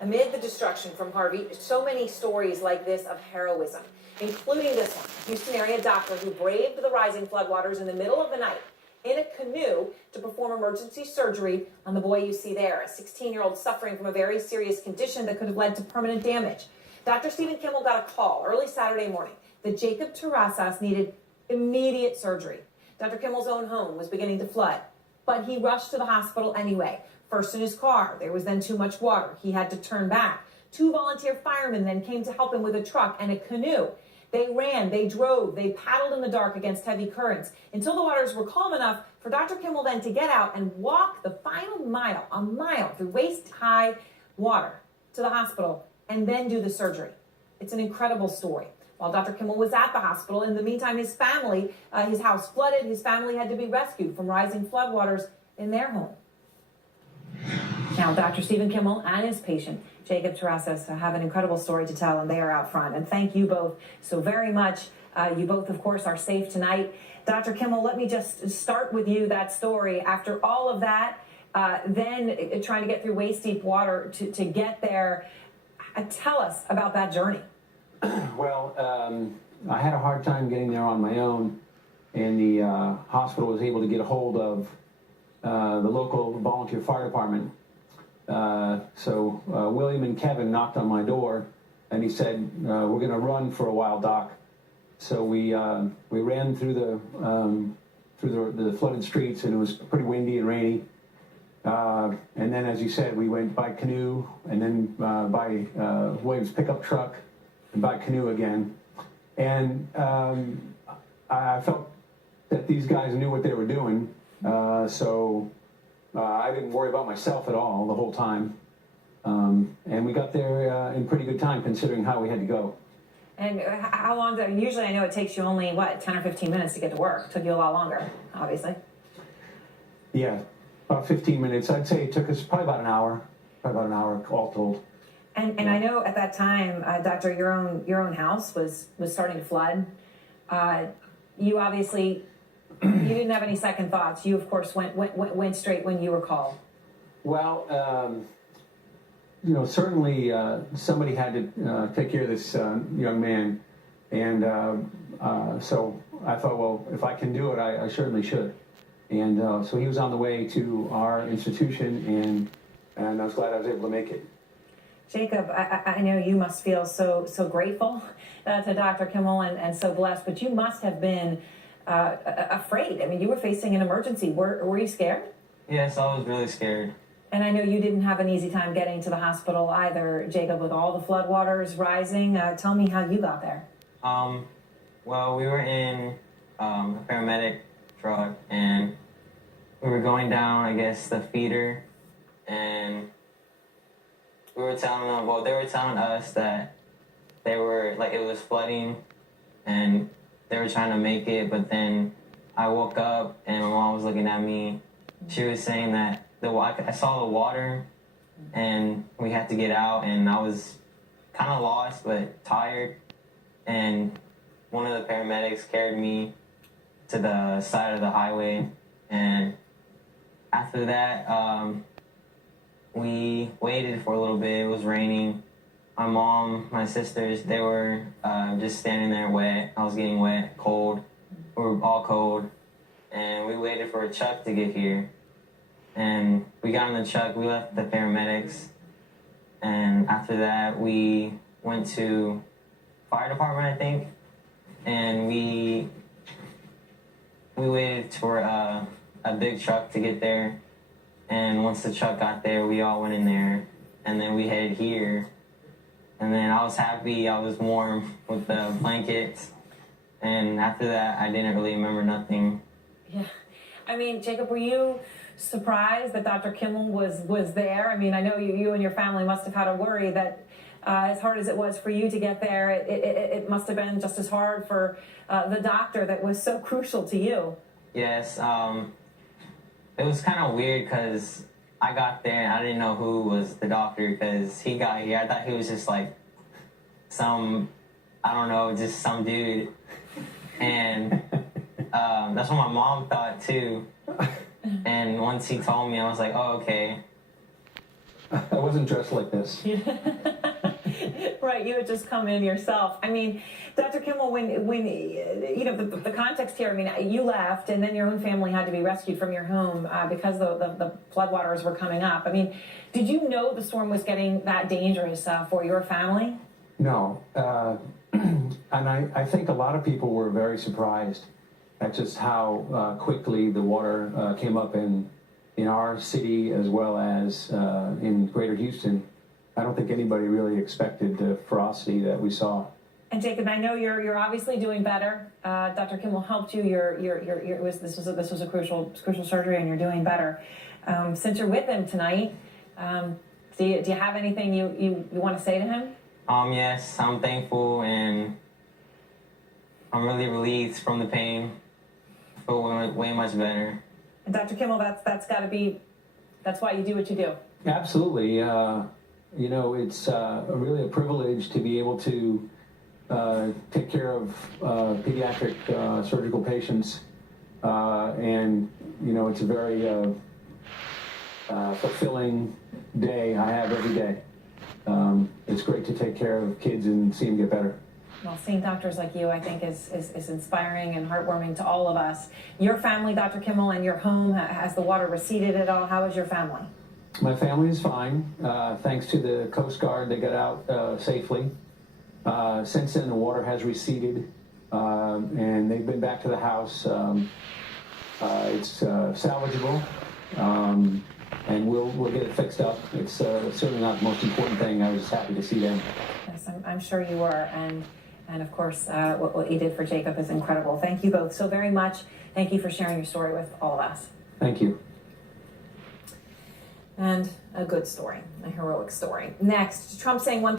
Amid the destruction from Harvey, so many stories like this of heroism, including this one. Houston area doctor who braved the rising floodwaters in the middle of the night in a canoe to perform emergency surgery on the boy you see there, a 16-year-old suffering from a very serious condition that could have led to permanent damage. Dr. Stephen Kimmel got a call early Saturday morning that Jacob Terrazas needed immediate surgery. Dr. Kimmel's own home was beginning to flood, but he rushed to the hospital anyway. First in his car, there was then too much water. He had to turn back. 2 volunteer firemen then came to help him with a truck and a canoe. They ran, they drove, they paddled in the dark against heavy currents until the waters were calm enough for Dr. Kimmel then to get out and walk the final mile, a mile through waist-high water to the hospital and then do the surgery. It's an incredible story. While Dr. Kimmel was at the hospital, in the meantime, his family, his house flooded. His family had to be rescued from rising floodwaters in their home. Now, Dr. Stephen Kimmel and his patient, Jacob Terrazas, have an incredible story to tell, and they are out front. And thank you both so very much. You both, of course, are safe tonight. Dr. Kimmel, let me just start with you, that story. After all of that, then trying to get through waist-deep water to get there, tell us about that journey. Well, I had a hard time getting there on my own, and the hospital was able to get a hold of the local volunteer fire department. So William and Kevin knocked on my door, and he said, "We're going to run for a while, Doc." So we ran through the flooded streets, and it was pretty windy and rainy. And then, as you said, we went by canoe, and then by William's pickup truck, and by canoe again. And I felt that these guys knew what they were doing, so I didn't worry about myself at all the whole time. And we got there in pretty good time, considering how we had to go. And how long did, usually I know it takes you only, 10 or 15 minutes to get to work. It took you a lot longer, obviously. Yeah, about 15 minutes. I'd say it took us probably about an hour all told. And I know at that time, Doctor, your own house was starting to flood. You obviously, you didn't have any second thoughts. You, of course, went straight when you were called. Well, certainly somebody had to take care of this young man. And so I thought, well, if I can do it, I certainly should. And so he was on the way to our institution, and I was glad I was able to make it. Jacob, I know you must feel so grateful to Dr. Kimmel and so blessed, but you must have been afraid. I mean, you were facing an emergency. Were you scared? Yes, I was really scared. And I know you didn't have an easy time getting to the hospital either, Jacob, with all the floodwaters rising. Tell me how you got there. Well, we were in a paramedic truck, and we were going down, I guess, the feeder, and we were telling them, well, they were telling us that they were, it was flooding, and they were trying to make it, but then I woke up, and my mom was looking at me. She was saying that I saw the water, and we had to get out, and I was kind of lost, but tired, and one of the paramedics carried me to the side of the highway, and after that, we waited for a little bit. It was raining. My mom, my sisters, they were just standing there wet. I was getting wet, cold. We were all cold. And we waited for a truck to get here. And we got in the truck. We left the paramedics. And after that, we went to fire department, I think. And we waited for a big truck to get there. And once the truck got there, we all went in there, and then we headed here. And then I was happy, I was warm with the blankets. And after that, I didn't really remember nothing. Yeah. I mean, Jacob, were you surprised that Dr. Kimmel was there? I mean, I know you and your family must have had a worry that as hard as it was for you to get there, it must have been just as hard for the doctor that was so crucial to you. Yes, it was kind of weird because I got there and I didn't know who was the doctor because he got here. I thought he was just some dude. And that's what my mom thought too. And once he told me, I was like, oh, okay. I wasn't dressed like this. Right, you had just come in yourself. I mean, Dr. Kimmel, when you know the context here. I mean, you left, and then your own family had to be rescued from your home because the floodwaters were coming up. I mean, did you know the storm was getting that dangerous for your family? No, and I think a lot of people were very surprised at just how quickly the water came up in our city as well as in Greater Houston. I don't think anybody really expected the ferocity that we saw. And Jacob, I know you're obviously doing better. Dr. Kimmel helped you. This was a crucial surgery, and you're doing better. Since you're with him tonight, do you have anything you want to say to him? Yes, I'm thankful and I'm really relieved from the pain. I feel way much better. And Dr. Kimmel, that's why you do what you do. Absolutely. You know, it's really a privilege to be able to take care of pediatric surgical patients. And, you know, it's a very fulfilling day I have every day. It's great to take care of kids and see them get better. Well, seeing doctors like you, I think, is inspiring and heartwarming to all of us. Your family, Dr. Kimmel, and your home, has the water receded at all? How is your family? My family is fine. Thanks to the Coast Guard, they got out safely. Since then, the water has receded, and they've been back to the house. It's salvageable, and we'll get it fixed up. It's certainly not the most important thing. I was just happy to see them. Yes, I'm sure you were, and of course, what you did for Jacob is incredible. Thank you both so very much. Thank you for sharing your story with all of us. Thank you. And a good story, a heroic story. Next, Trump saying one